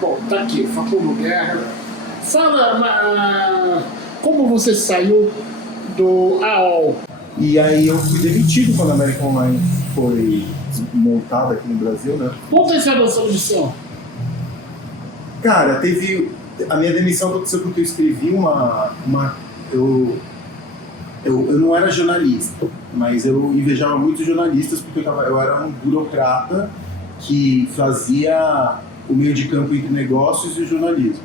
Bom, tá aqui, Facundo Guerra. Fala, como você saiu do AOL? E aí eu fui demitido quando a American Online foi montada aqui no Brasil, né? Conta essa nossa demissão. Cara, teve... A minha demissão aconteceu porque eu escrevi eu não era jornalista, mas eu invejava muitos jornalistas porque eu era um burocrata que fazia o meio de campo entre negócios e o jornalismo.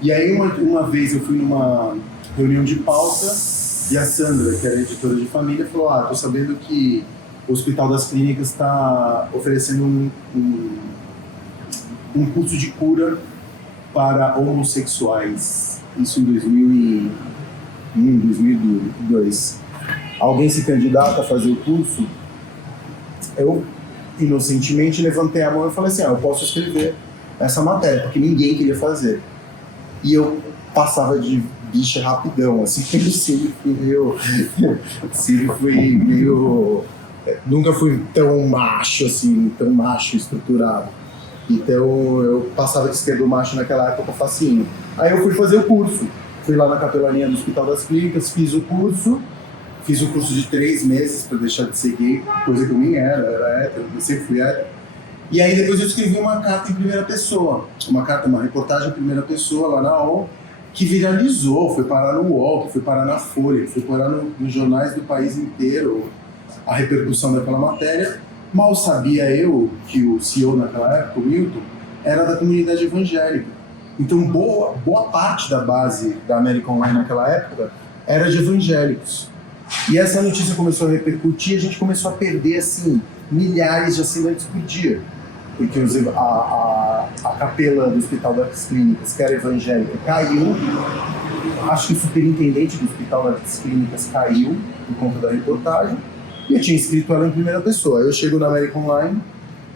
E aí uma vez eu fui numa reunião de pauta e a Sandra, que era editora de família, falou: tô sabendo que o Hospital das Clínicas está oferecendo um curso de cura para homossexuais. Isso em 2001, 2002. Alguém se candidata a fazer o curso? Eu, inocentemente, levantei a mão e falei assim: eu posso escrever essa matéria, porque ninguém queria fazer. E eu passava de bicha rapidão, assim, sempre fui meio... Nunca fui tão macho, assim, tão macho estruturado. Então eu passava de esquerdo macho naquela época facinho. Aí eu fui fazer o curso. Fui lá na capelania do Hospital das Clínicas, fiz o curso de 3 meses para deixar de ser gay, coisa que eu nem era hétero, eu sempre fui hétero. E aí depois eu escrevi uma carta em primeira pessoa, uma reportagem em primeira pessoa lá na UOL, que viralizou, foi parar no UOL, foi parar na Folha, foi parar nos jornais do país inteiro, a repercussão daquela matéria. Mal sabia eu que o CEO naquela época, o Milton, era da comunidade evangélica. Então boa parte da base da American Online naquela época era de evangélicos. E essa notícia começou a repercutir e a gente começou a perder assim, milhares de assinantes por dia. Porque a capela do Hospital das Clínicas, que era evangélica, caiu. Acho que o superintendente do Hospital das Clínicas caiu por conta da reportagem. E eu tinha escrito ela em primeira pessoa. Eu chego na American Online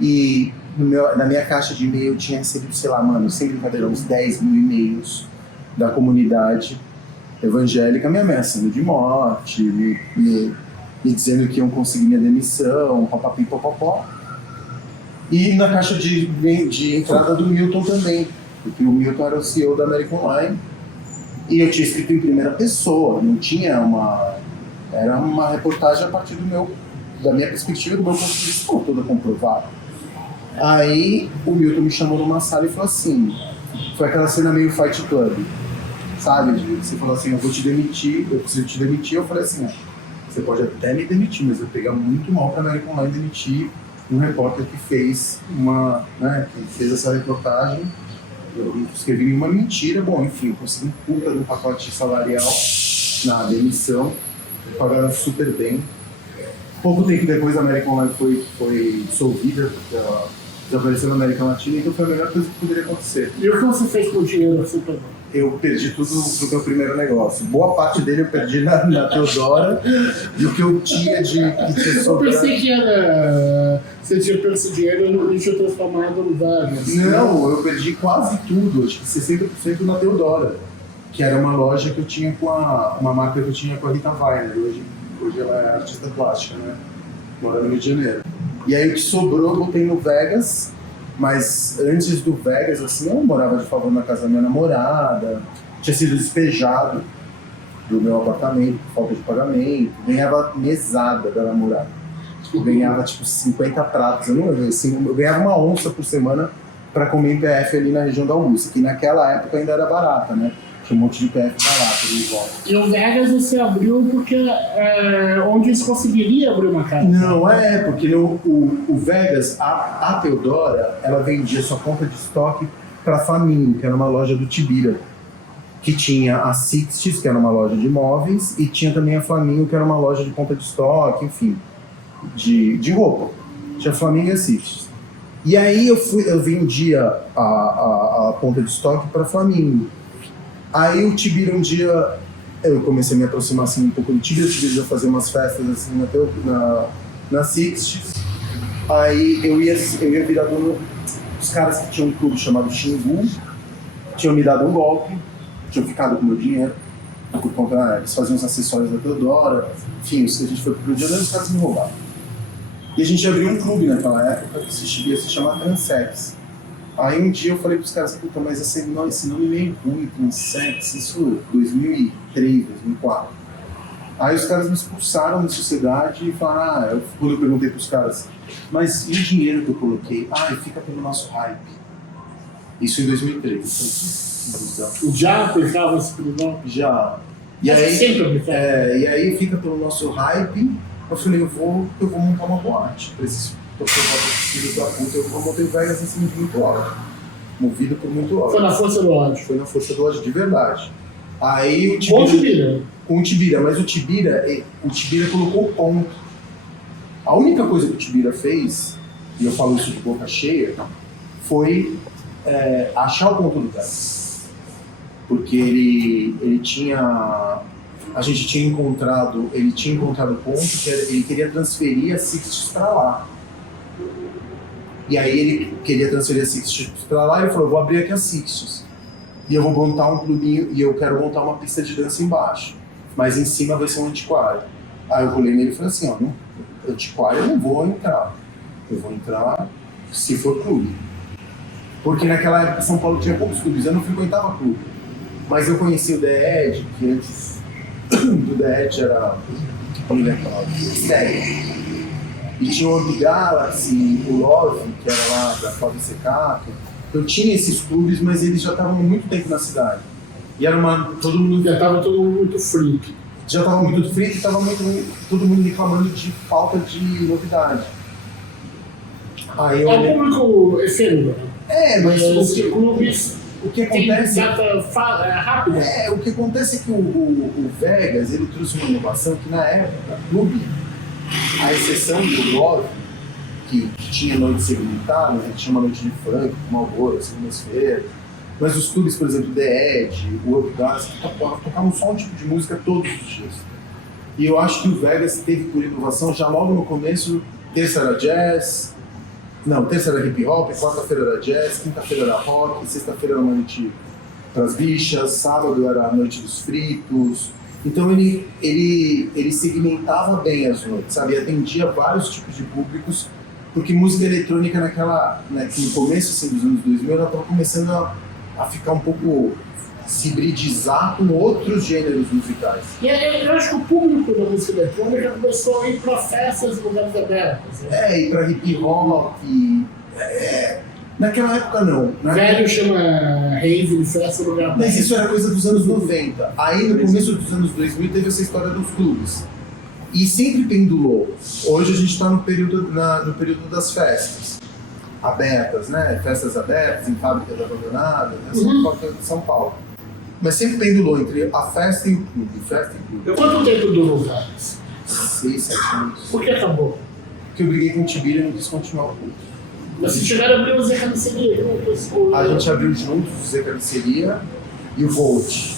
e na minha caixa de e-mail eu tinha recebido, sei lá, sem brincadeira, uns 10 mil e-mails da comunidade evangélica me ameaçando de morte, me dizendo que iam conseguir minha demissão, papapi, popopó. E na caixa de entrada do Milton também, porque o Milton era o CEO da American Online e eu tinha escrito em primeira pessoa, não tinha era uma reportagem a partir da minha perspectiva, do meu ponto de vista, toda comprovada. Aí o Milton me chamou numa sala e falou assim, foi aquela cena meio Fight Club, sabe? Você falou assim: eu vou te demitir, eu preciso te demitir. Eu falei assim: você pode até me demitir, mas eu pegar muito mal para a American Online demitir um repórter que fez que fez essa reportagem. Eu não escrevi nenhuma mentira. Bom, enfim, consegui um puta de um pacote salarial na demissão, pagaram super bem. Pouco tempo depois a American Online foi dissolvida, porque ela desapareceu na América Latina, então foi a melhor coisa que poderia acontecer. E o que você fez com o dinheiro assim também? Eu perdi tudo pro meu primeiro negócio. Boa parte dele eu perdi na Teodora, e o que eu tinha de Eu pensei que você tinha perdido esse dinheiro e tinha transformado no Vegas. Não, eu perdi quase tudo, acho que 60% na Teodora, que era uma loja que eu tinha uma marca que eu tinha com a Rita Weiner. Hoje ela é artista plástica, né? Mora no Rio de Janeiro. E aí o que sobrou eu botei no Vegas. Mas antes do Vegas, assim, eu morava de favor na casa da minha namorada, tinha sido despejado do meu apartamento por falta de pagamento, ganhava mesada da namorada. Eu ganhava tipo 50 pratos, eu não lembro, assim, eu ganhava uma onça por semana para comer em PF ali na região da Augusta, que naquela época ainda era barata, né? Tinha um monte de PF barato ali em volta. E o Vegas você abriu porque onde você conseguiria abrir uma casa? Não, porque o Vegas, a Teodora, ela vendia sua conta de estoque para Flamingo, que era uma loja do Tibira, que tinha a Sixties, que era uma loja de móveis, e tinha também a Flamingo, que era uma loja de conta de estoque, enfim, de roupa. Tinha a Flamingo e a Sixties. E aí eu vendia a ponta de estoque para Flamingo. Aí o Tibira um dia, eu comecei a me aproximar assim um pouco do Tibira, o Tibira já fazia umas festas assim na Sixties. Aí eu ia virar dono. Os caras que tinham um clube chamado Xingu tinham me dado um golpe, tinham ficado com o meu dinheiro, por conta, eles faziam os acessórios da Teodora, enfim, a gente foi pro Rio de Janeiro e os caras me roubaram. E a gente abriu um clube naquela época que ia se chamar Transex. Aí um dia eu falei pros caras, puta, mas esse nome meio ruim, com Sex, isso 2003, 2004. Aí os caras me expulsaram da sociedade e falaram, quando eu perguntei pros caras, mas e o dinheiro que eu coloquei? Fica pelo nosso hype. Isso em 2003. Já aplicava esse pronome? Já. E Mas aí, sempre aplicava. e aí fica pelo nosso hype. Eu falei, eu vou montar uma boate pra esses filhos da puta. Eu montei o Vegas em cima de muito ódio. Movido por muito ódio. Foi na força do ódio. Foi na força do ódio, de verdade. Aí o Com o Tibira. Com o Tibira, mas o Tibira colocou o ponto. A única coisa que o Tibira fez, e eu falo isso de boca cheia, foi achar o ponto do Vegas. Porque ele tinha... A gente tinha encontrado o ponto que ele queria transferir a Sixties para lá. E aí ele queria transferir a Sixties para lá e ele falou, eu vou abrir aqui a Sixties. E eu vou montar um clubinho, e eu quero montar uma pista de dança embaixo. Mas em cima vai ser um antiquário. Aí eu olhei nele e falei assim, antiquário eu não vou entrar. Eu vou entrar se for clube. Porque naquela época São Paulo tinha poucos clubes, eu não frequentava clube. Mas eu conheci o The Edge, que antes do The Edge era Steg. E tinha o Orb Galaxy, o Love, que era lá da Flávia Secato. Eu tinha esses clubes, mas eles já estavam há muito tempo na cidade. E era todo mundo muito freak. Já estava muito freak e estava todo mundo reclamando de falta de novidade. Aí eu... É um público efêmero. Mas os clubes o que acontece... tem data rápida. O que acontece é que o Vegas, ele trouxe uma inovação que na época, clube, a exceção do Love, que tinha noites segmentadas, ele tinha uma noite de funk, uma hora, segundas-feiras. Mas os clubes, por exemplo, The Edge, o Upgas, tocavam só um tipo de música todos os dias. E eu acho que o Vegas teve por inovação já logo no começo, terça era jazz, terça era hip hop, quarta-feira era jazz, quinta-feira era rock, sexta-feira era uma noite pras bichas, sábado era a noite dos fritos. Então ele segmentava bem as noites, sabe? E atendia vários tipos de públicos, porque música eletrônica no começo assim, dos anos 2000, ela estava começando a ficar um pouco, se hibridizar com outros gêneros musicais. E eu acho que o público da música eletrônica começou a ir para festas em lugares abertos. Ir para hip hop. Naquela época não. Velho chama rave de festa no lugar. Mas isso era coisa dos anos 90. Aí no começo dos anos 2000 teve essa história dos clubes. E sempre pendulou. Hoje a gente está no período das festas abertas, né? Festas abertas, em fábricas abandonadas, em São Paulo. Mas sempre pendulou entre a festa e o clube, Quanto tempo durou o Vegas? 6, 7 anos. Por que acabou? Porque eu briguei com o Tibira e não quis continuar o clube. Mas vocês chegaram a abrir o Zé Carniceria? A gente abriu juntos o Zé Carniceria e o Volt.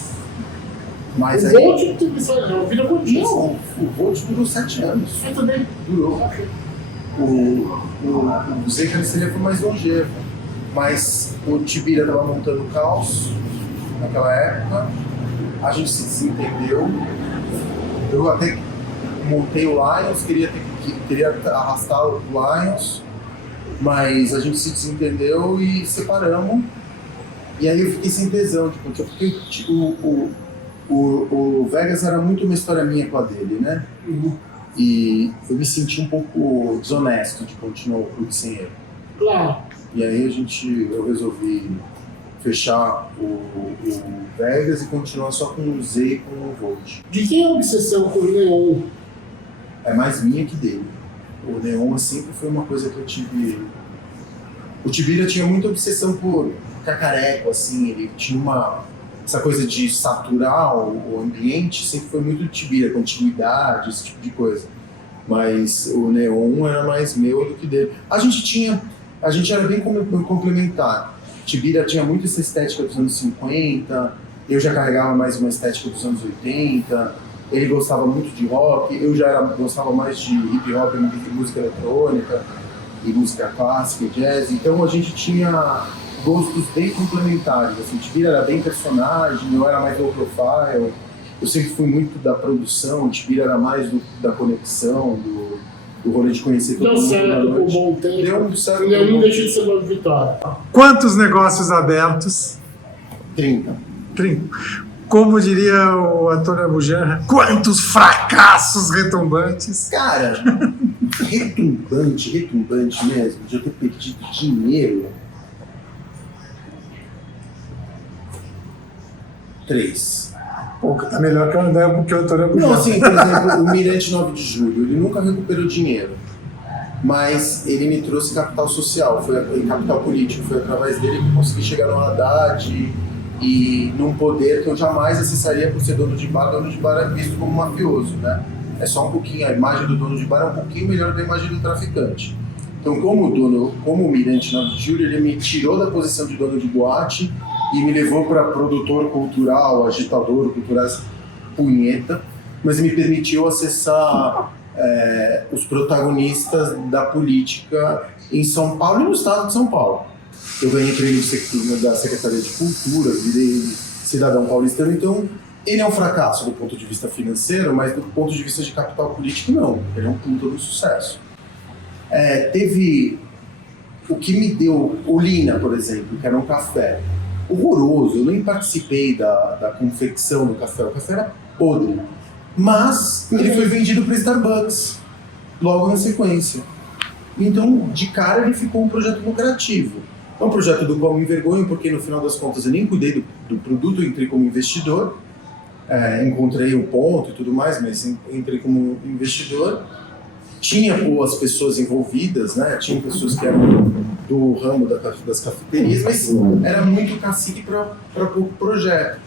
Mas o Volt não teve isso, não. Vira contínua. Não, o Volt durou 7 anos. Eu também. Durou. O Zé Carniceria foi mais longevo. Mas o Tibira estava montando o Caos naquela época. A gente se desentendeu. Eu até montei o Lions, queria arrastar o Lions. Mas a gente se desentendeu e separamos. E aí eu fiquei sem tesão, porque o Vegas era muito uma história minha com a dele, né? E eu me senti um pouco desonesto de continuar o clube sem ele. Claro. E aí eu resolvi fechar o Vegas e continuar só com o Z e com o Volt. De quem é a obsessão com o Neon? É mais minha que dele. O Neon sempre foi uma coisa que eu tive... O Tibira tinha muita obsessão por cacareco, assim, ele tinha essa coisa de saturar o ambiente, sempre foi muito Tibira, continuidade, esse tipo de coisa. Mas o Neon era mais meu do que dele. A gente era bem complementar. Tibira tinha muito essa estética dos anos 50, eu já carregava mais uma estética dos anos 80, ele gostava muito de rock, eu gostava mais de hip hop e música eletrônica, e música clássica e jazz, então a gente tinha gostos bem complementares. Assim, o Tibira era bem personagem, eu era mais low profile, eu sempre fui muito da produção, o Tibira era mais da conexão, o rolê de conhecer todo Deu mundo na certo por noite. bom tempo. Deu um certo E aí por não bom deixa de ser uma vitória. Quantos negócios abertos? 30. 30. Como diria o Antônio Abujanra, quantos fracassos retumbantes? Cara, retumbante mesmo, de eu ter perdido dinheiro. 3. Pô, tá melhor que o Antônio Não, Abujanra. assim, por exemplo, o Mirante 9 de Julho, ele nunca recuperou dinheiro, mas ele me trouxe capital social, capital político, foi através dele que eu consegui chegar no Haddad e num poder que eu jamais acessaria por ser dono de bar. Dono de bar é visto como mafioso, né? É só um pouquinho, a imagem do dono de bar é um pouquinho melhor que a imagem do traficante. Então, como o Mirante 9 de Julho, ele me tirou da posição de dono de boate e me levou para produtor cultural, agitador cultural, punheta, mas me permitiu acessar os protagonistas da política em São Paulo e no estado de São Paulo. Eu ganhei prêmio da Secretaria de Cultura, virei cidadão paulistano, então ele é um fracasso do ponto de vista financeiro, mas do ponto de vista de capital político, não. Ele é um puta do sucesso. Teve o que me deu o Lina, por exemplo, que era um café horroroso. Eu nem participei da confecção do café. O café era podre. Mas ele foi vendido para Starbucks logo na sequência. Então, de cara, ele ficou um projeto lucrativo. É um projeto do qual me envergonho, porque no final das contas eu nem cuidei do produto, eu entrei como investidor. Encontrei um ponto e tudo mais, mas entrei como investidor. Tinha boas pessoas envolvidas, né? Tinha pessoas que eram do ramo das cafeterias, mas era muito cacique para pouco projeto.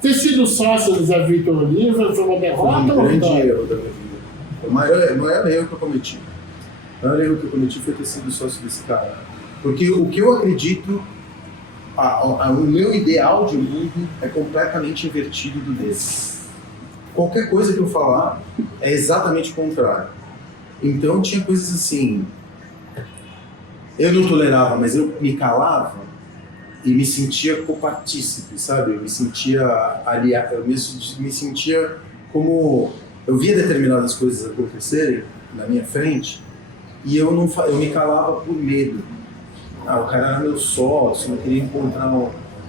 Ter sido sócio do Zé Vitor Oliva foi uma Foi derrota um ou grande vitória? erro da minha vida. O maior erro que eu cometi. O maior erro que eu cometi foi ter sido sócio desse cara. Porque o que eu acredito, o meu ideal de mundo é completamente invertido do dele. Qualquer coisa que eu falar é exatamente o contrário. Então tinha coisas assim, eu não tolerava, mas eu me calava e me sentia copartícipe, sabe? Eu me sentia aliado, eu me sentia como... Eu via determinadas coisas acontecerem na minha frente e eu me calava por medo. O cara era meu sócio, não queria encontrar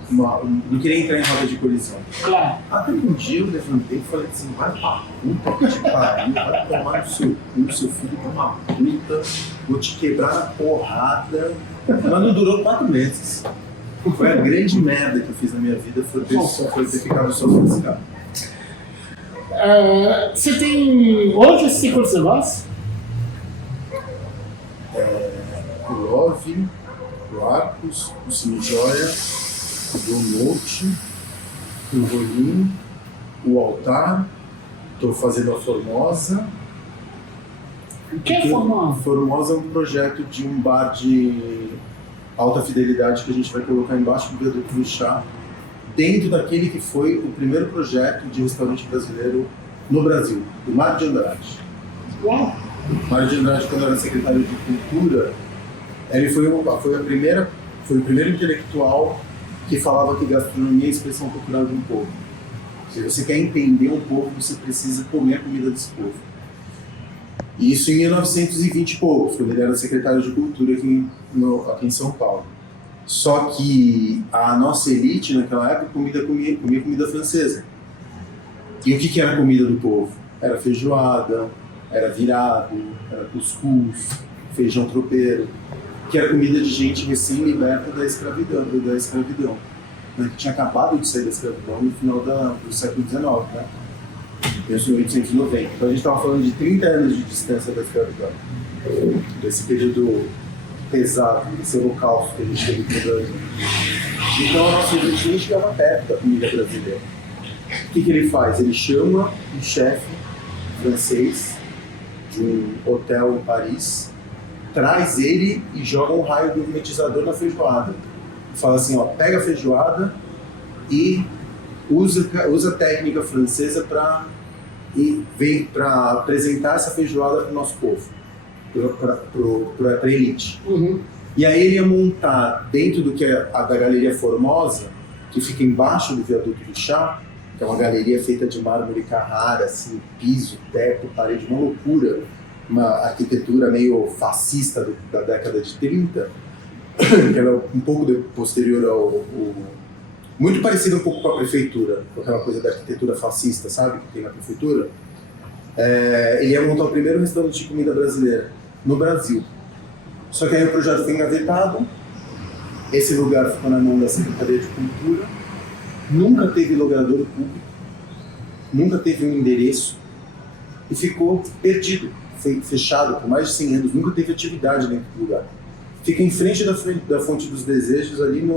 não queria entrar em roda de colisão. Claro. Até que um dia eu levantei e falei assim, vai pra puta que te pariu, vai tomar no seu cu, seu filho é uma puta, vou te quebrar na porrada. Mas não durou 4 meses. Foi a grande merda que eu fiz na minha vida, foi ter ficado sócio desse cara. Você tem... Hoje você tem quantos negócios? O Love, o Arcos, o Cine Joia, o Note, o Rolim, o Altar, estou fazendo a Formosa. O que é Formosa? Formosa é um projeto de um bar de alta fidelidade que a gente vai colocar embaixo do viaduto do chá, dentro daquele que foi o primeiro projeto de restaurante brasileiro no Brasil, o Mário de Andrade. Uau! Mário de Andrade, quando era secretário de Cultura, ele foi o primeiro intelectual que falava que gastronomia é a expressão cultural de um povo. Se você quer entender um povo, você precisa comer a comida desse povo. E isso em 1920 e poucos, quando ele era secretário de Cultura aqui em São Paulo. Só que a nossa elite naquela época comia comida francesa. E o que era a comida do povo? Era feijoada, era virado, era cuscuz, feijão tropeiro, que era comida de gente recém-liberta da escravidão, né, que tinha acabado de sair da escravidão no final do século XIX, né? Em 1890. Então a gente estava falando de 30 anos de distância da escravidão, desse período pesado, desse holocausto que a gente teve no Brasil. Então a nossa elite nem chegava perto da comida brasileira. O que ele faz? Ele chama um chefe francês de um hotel em Paris, traz ele e joga um raio gourmetizador na feijoada. Fala assim, ó, pega a feijoada e usa a técnica francesa para apresentar essa feijoada para o nosso povo, para a elite. Uhum. E aí ele ia montar dentro do que é a da Galeria Formosa, que fica embaixo do viaduto do chá, que é uma galeria feita de mármore Carrara, assim, piso, teto, parede, uma loucura. uma arquitetura meio fascista da década de 30, que ela é um pouco posterior muito parecida um pouco com a prefeitura, com aquela coisa da arquitetura fascista, sabe, que tem na prefeitura. Ele ia montar o primeiro restaurante de comida brasileira no Brasil. Só que aí o projeto foi engavetado, esse lugar ficou na mão da Secretaria de Cultura, nunca teve logrador público, nunca teve um endereço e ficou perdido, foi fechado por mais de 100 anos, nunca teve atividade dentro do lugar. Fica em frente da Fonte dos Desejos, ali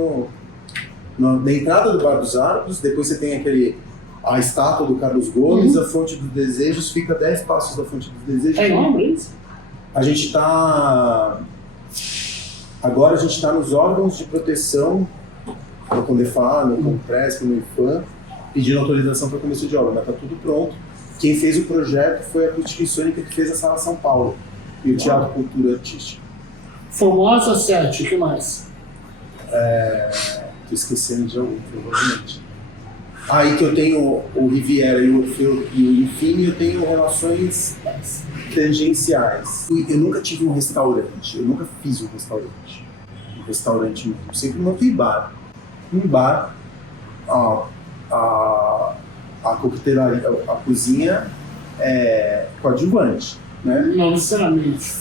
na entrada do Bar dos Arcos, depois você tem a estátua do Carlos Gomes, a Fonte dos Desejos fica 10 passos da Fonte dos Desejos. É enorme isso? Agora a gente está nos órgãos de proteção, no Condefar, no Compresp, no IFAM, pedindo autorização para começo de obra, mas está tudo pronto. Quem fez o projeto foi a Acústica e Sônica, que fez a Sala São Paulo e o Teatro Cultura Artística. Formosa 7, o que mais? Estou esquecendo de algum, provavelmente. Aí que eu tenho o Riviera e o Orfeu e o Infine, eu tenho relações tangenciais. Eu nunca tive um restaurante, eu nunca fiz um restaurante. Um restaurante mesmo. Eu sempre montei bar. Um bar, a coquetelaria, a cozinha é coadjuvante, né? Não necessariamente.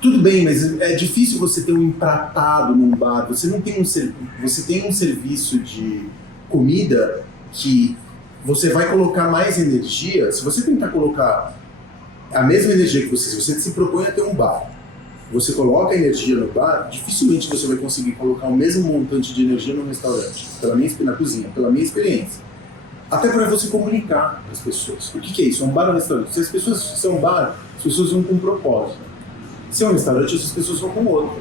Tudo bem, mas é difícil você ter um empratado num bar. Você não tem você tem um serviço de comida que você vai colocar mais energia. Se você tentar colocar a mesma energia que se você se propõe a ter um bar, você coloca energia no bar, dificilmente você vai conseguir colocar o mesmo montante de energia no restaurante, na cozinha, pela minha experiência. Até para você comunicar com as pessoas. O que é isso? É um bar ou um restaurante? Se as pessoas são um bar, as pessoas vão com um propósito. Se é um restaurante, as pessoas vão com o outro.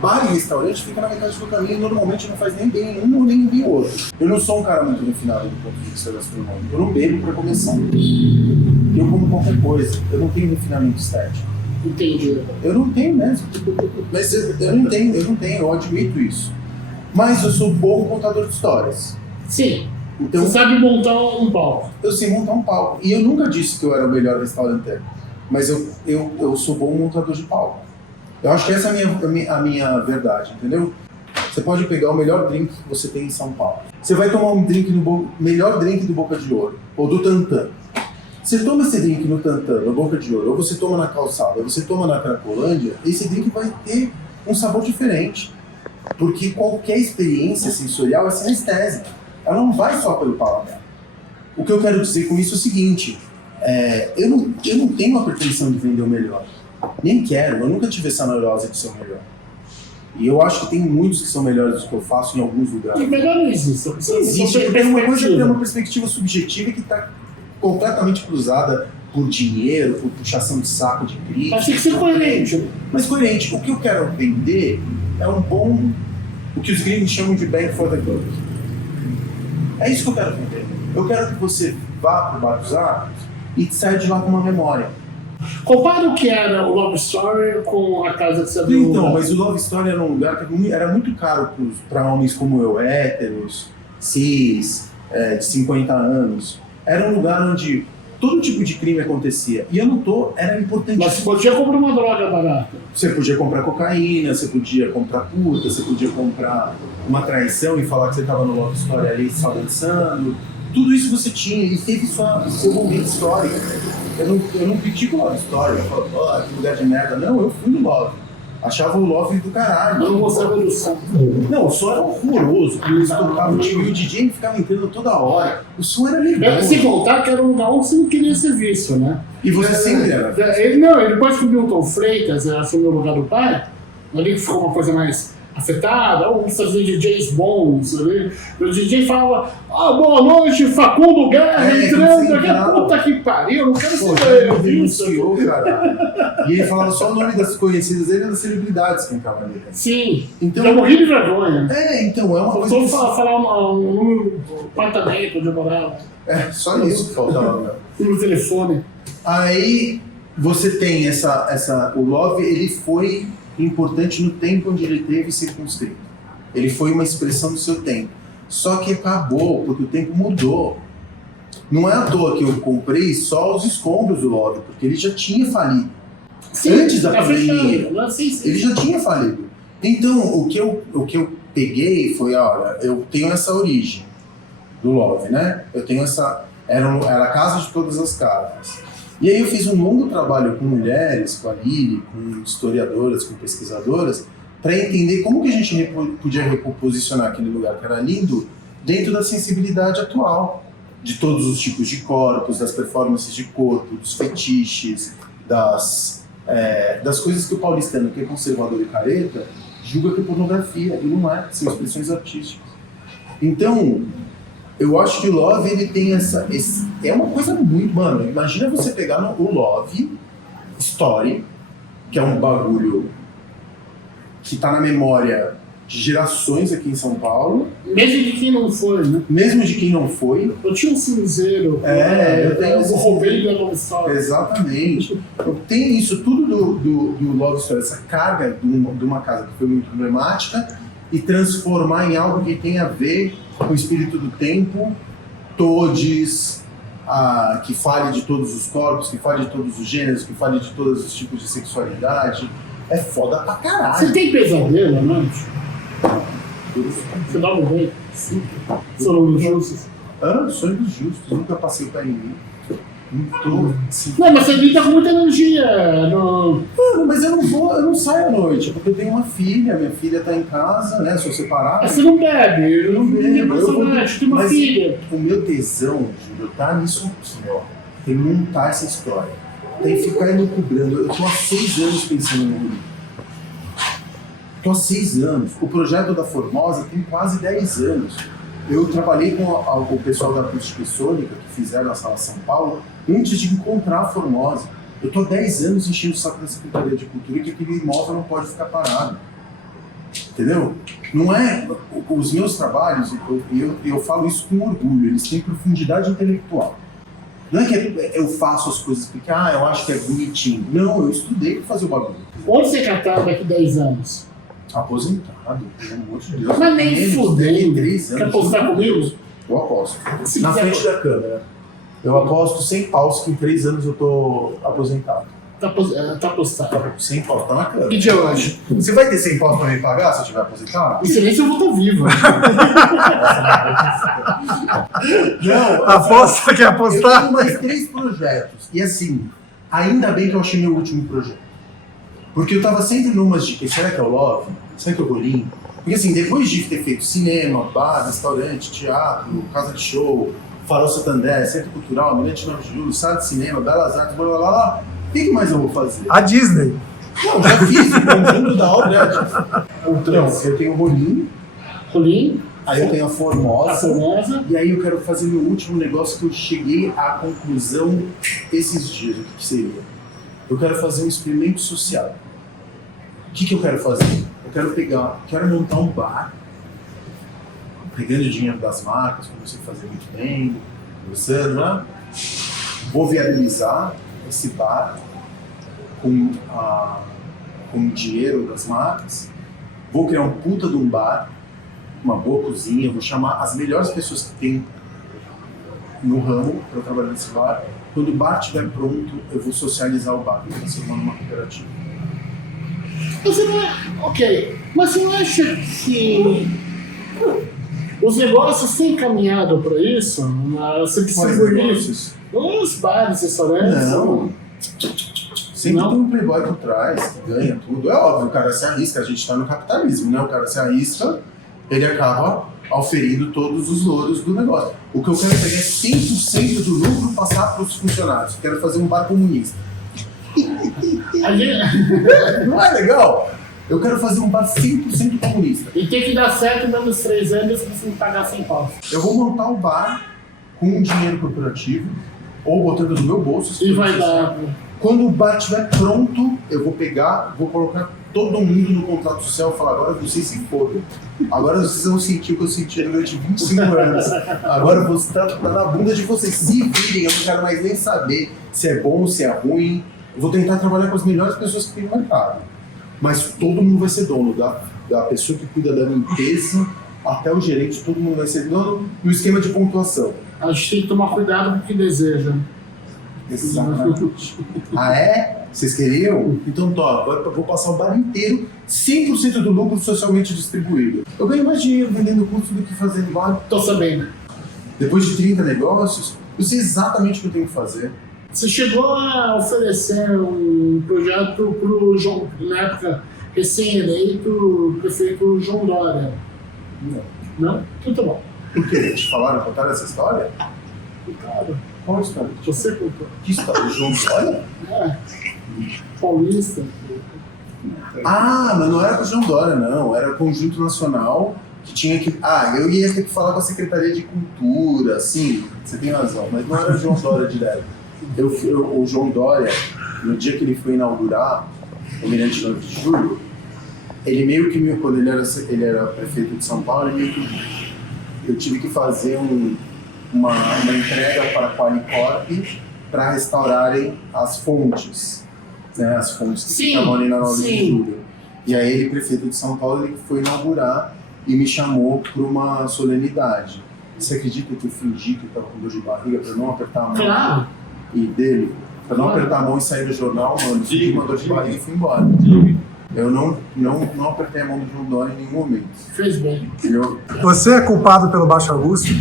Bar e restaurante fica na metade do caminho e normalmente não faz nem bem um nem bem o outro. Eu não sou um cara muito refinado do ponto de vista gastronômico. Eu não bebo para começar. Eu como qualquer coisa. Eu não tenho refinamento estético. Entendi. Eu não tenho mesmo. Mas eu não tenho, eu admito isso. Mas eu sou bom contador de histórias. Sim. Então, você sabe montar um palco. Eu sei montar um palco. E eu nunca disse que eu era o melhor restauranteiro. Mas eu sou bom montador de palco. Eu acho que essa é a minha verdade, entendeu? Você pode pegar o melhor drink que você tem em São Paulo. Você vai tomar um drink melhor drink do Boca de Ouro, ou do Tantã. Você toma esse drink no Tantã, no Boca de Ouro, ou você toma na Calçada, ou você toma na Cracolândia, esse drink vai ter um sabor diferente. Porque qualquer experiência sensorial é sinestésica. Ela não vai só pelo paladar. O que eu quero dizer com isso é o seguinte, eu não tenho a pretensão de vender o melhor. Nem quero, eu nunca tive essa neurose de ser o melhor. E eu acho que tem muitos que são melhores do que eu faço em alguns lugares. E melhor não existe. Existe, tem uma coisa que é uma perspectiva subjetiva que está completamente cruzada por dinheiro, por puxação de saco de crítica. Mas tem que ser coerente. Mas coerente, o que eu quero vender é o que os gringos chamam de bang for the buck. É isso que eu quero vender. Eu quero que você vá para o Bar dos Arcos e saia de lá com uma memória. Compara o que era o Love Story com a casa de Sabrina. Então, mas o Love Story era um lugar que era muito caro para homens como eu, héteros, cis, de 50 anos. Era um lugar onde todo tipo de crime acontecia. E era importante. Mas você podia comprar uma droga barata. Você podia comprar cocaína, você podia comprar puta, você podia comprar uma traição e falar que você estava no Love Story ali só dançando. Tudo isso você tinha e teve seu momento histórico. Eu não critico o Love Story, eu falo, que lugar de merda. Não, eu fui no Love. Achava o Love do caralho. Eu não gostava do som. Não, o som era horroroso. Eles tocavam e o DJ ficava entrando toda hora. O som era legal. Sem contar que era um lugar onde você não queria ser visto, né? E você sempre era. Ele depois que o Milton Freitas assumiu o lugar do pai, ali ficou uma coisa mais afetada, ou fazer DJs bons ali. O DJ falava, boa noite, Facundo Guerra entrando aqui, puta que pariu, eu não quero ser denunciou, cara. E ele falava só o nome das conhecidas dele e das celebridades que entravam ali. Sim, então, eu morri de vergonha. Então, é uma coisa... Faltou falar um número do apartamento onde eu morava. Só isso que faltava. No telefone. Aí, você tem o Love, ele foi importante no tempo onde ele teve circunscrito. Ele foi uma expressão do seu tempo. Só que acabou, porque o tempo mudou. Não é à toa que eu comprei só os escombros do Love, porque ele já tinha falido. Sim, Antes da tá pandemia. fechado. Não, sim. Ele já tinha falido. Então, o que eu peguei foi, olha, eu tenho essa origem do Love, né? Eu tenho essa... Era a casa de todas as casas. E aí eu fiz um longo trabalho com mulheres, com a Lili, com historiadoras, com pesquisadoras, para entender como que a gente podia reposicionar aquele lugar que era lindo dentro da sensibilidade atual, de todos os tipos de corpos, das performances de corpo, dos fetiches, das coisas que o paulistano, que é conservador e careta, julga que é pornografia, e não é, são expressões artísticas. Então, eu acho que o Love, ele tem é uma coisa muito... Mano, imagina você pegar o Love Story, que é um bagulho que tá na memória de gerações aqui em São Paulo. Mesmo de quem não foi, né? Mesmo de quem não foi. Eu tinha um cinzeiro. Eu tenho eu roubei da Love Story. Exatamente. Tem isso tudo do Love Story, essa carga de uma casa que foi muito problemática e transformar em algo que tem a ver com o espírito do tempo, todes, que fale de todos os corpos, que fale de todos os gêneros, que fale de todos os tipos de sexualidade. É foda pra caralho. Você tem pesadelo, né? Você dorme bem? Sim. Sonho dos justos? Sonho dos justos. Nunca passei pra ninguém. Não, mas você lida com muita energia. Não, mas eu não saio à noite, porque eu tenho uma filha, minha filha tá em casa, né? Sou separado. Mas você não bebe, eu não bebo, eu tenho uma mas filha. O meu tesão, Júlio, tá nisso aqui, ó. Tem montar essa história. Tem que ficar elucubrando. Eu tô há 6 anos pensando no livro. Tô há 6 anos. O projeto da Formosa tem quase 10 anos. Eu trabalhei com o pessoal da Acústica e Sônica, que fizeram a Sala São Paulo, antes de encontrar a Formosa. Eu tô há 10 anos enchendo o saco da Secretaria de Cultura, que aquele imóvel não pode ficar parado. Entendeu? Não é... Os meus trabalhos, eu falo isso com orgulho, eles têm profundidade intelectual. Não é que eu faço as coisas porque, eu acho que é bonitinho. Não, eu estudei para fazer o bagulho. Onde você quer estar daqui 10 anos? Aposentado, pelo amor de Deus. Mas nem fudendo. 3 anos. Quer apostar comigo? Eu aposto. Se Na quiser- frente da câmera. Eu aposto 100 paus que em 3 anos eu tô aposentado. Tá apostado. 100 paus, tá na câmera. Que dia hoje? Você vai ter 100 paus pra me pagar se eu estiver aposentado? Em silêncio eu vou estar vivo. Não, Aposta, quer eu apostar? tenho mais 3 projetos. E assim, ainda bem que eu achei meu último projeto. Porque eu tava sempre numas de, será que é o Love? Será que é o Rolinho? Porque assim, depois de ter feito cinema, bar, restaurante, teatro, casa de show, Farol Santander, Centro Cultural, Mirante 9 de Julho, Sala de Cinema, Belas Artes, blá blá blá, o que mais eu vou fazer? A Disney. Não, já fiz o conjunto da obra. Então, eu tenho o Rolinho, Rolinho, aí eu tenho a a Formosa, Formosa. e aí eu quero fazer meu último negócio que eu cheguei à conclusão esses dias, o que seria? Eu quero fazer um experimento social. O que eu quero fazer? Eu quero montar um bar, pegando o dinheiro das marcas, como eu sei fazer muito bem, conversando, né? Vou viabilizar esse bar com o dinheiro das marcas, vou criar um puta de um bar, uma boa cozinha, vou chamar as melhores pessoas que tem no ramo para trabalhar nesse bar. Quando o bar estiver pronto, eu vou socializar o bar, vou transformar numa cooperativa. Você não é... Ok, mas você não acha que os negócios têm caminhado para isso? Você distribui isso? Os bares, restaurantes? Não. Sempre Não? tem um playboy por trás, que ganha tudo. É óbvio, o cara se arrisca, a gente está no capitalismo, né? O cara se arrisca, ele acaba auferindo todos os louros do negócio. O que eu quero pegar é 100% do lucro passar para os funcionários. Eu quero fazer um bar comunista. Não é legal? Eu quero fazer um bar 100% comunista. E tem que dar certo dando os 3 anos pra você não pagar 100 pau. Eu vou montar o bar com um dinheiro corporativo, ou botando no meu bolso. E vai dar. Quando o bar estiver pronto, eu vou pegar, vou colocar todo mundo no contrato social e falar, agora vocês se fodam. Agora vocês vão sentir o que eu senti durante 25 anos. Agora você tá na bunda de vocês. Se virem, eu não quero mais nem saber se é bom, se é ruim. Eu vou tentar trabalhar com as melhores pessoas que tem no mercado. Mas todo mundo vai ser dono, da pessoa que cuida da limpeza até o gerente, todo mundo vai ser dono e o esquema de pontuação. A gente tem que tomar cuidado com o que deseja. Exatamente. Ah, é? Vocês queriam? Então, agora eu vou passar o bar inteiro, 100% do lucro socialmente distribuído. Eu ganho mais dinheiro vendendo curso do que fazendo bar. Tô sabendo. Depois de 30 negócios, eu sei exatamente o que eu tenho que fazer. Você chegou a oferecer um projeto pro João, na época, recém-eleito prefeito João Dória. Não. Não? Então tá bom. Por quê? Te contaram essa história? Claro. Qual história? Você contou. Que história? João Dória? É. Paulista. Ah, mas não era com o João Dória, não. Era o Conjunto Nacional que tinha que... eu ia ter que falar com a Secretaria de Cultura, sim, você tem razão, mas não era o João Dória direto. O João Dória, no dia que ele foi inaugurar o Mirante 9 de Julho, ele meio que, quando ele era prefeito de São Paulo, eu tive que fazer uma entrega para a Qualicorp para restaurarem as fontes, né, as fontes que estavam ali na 9 de Julho. E aí ele, prefeito de São Paulo, ele foi inaugurar e me chamou para uma solenidade. Você acredita que eu fingi que eu estava com dor de barriga para não apertar a mão? Claro. E dele, para não apertar a mão e sair no jornal, mano, fingi uma dor de barriga e fui embora. Eu não apertei a mão do João Dória em nenhum momento. Fez bem. Você é culpado pelo Baixo Augusto?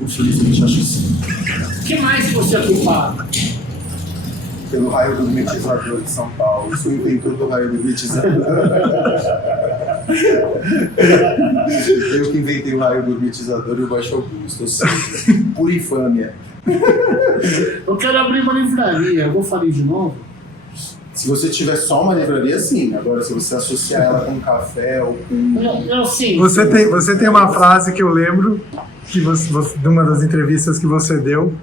Infelizmente, acho que sim. O que mais você é culpado? Pelo raio gourmetizador de São Paulo. Eu sou o inventor do raio gourmetizador. Eu que inventei o raio gourmetizador e o Baixo Augusto. Eu sei. Por infâmia. Eu quero abrir uma livraria. Eu vou falir de novo? Se você tiver só uma livraria, sim. Agora, se você associar ela com café ou com... Não, sim. Você tem uma frase que eu lembro que de uma das entrevistas que você deu,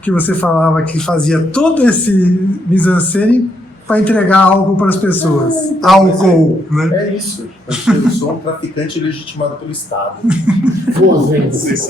que você falava que fazia todo esse mise-en-scène para entregar álcool para as pessoas. Álcool, né? É isso. Eu sou um traficante legitimado pelo Estado. Boas vezes.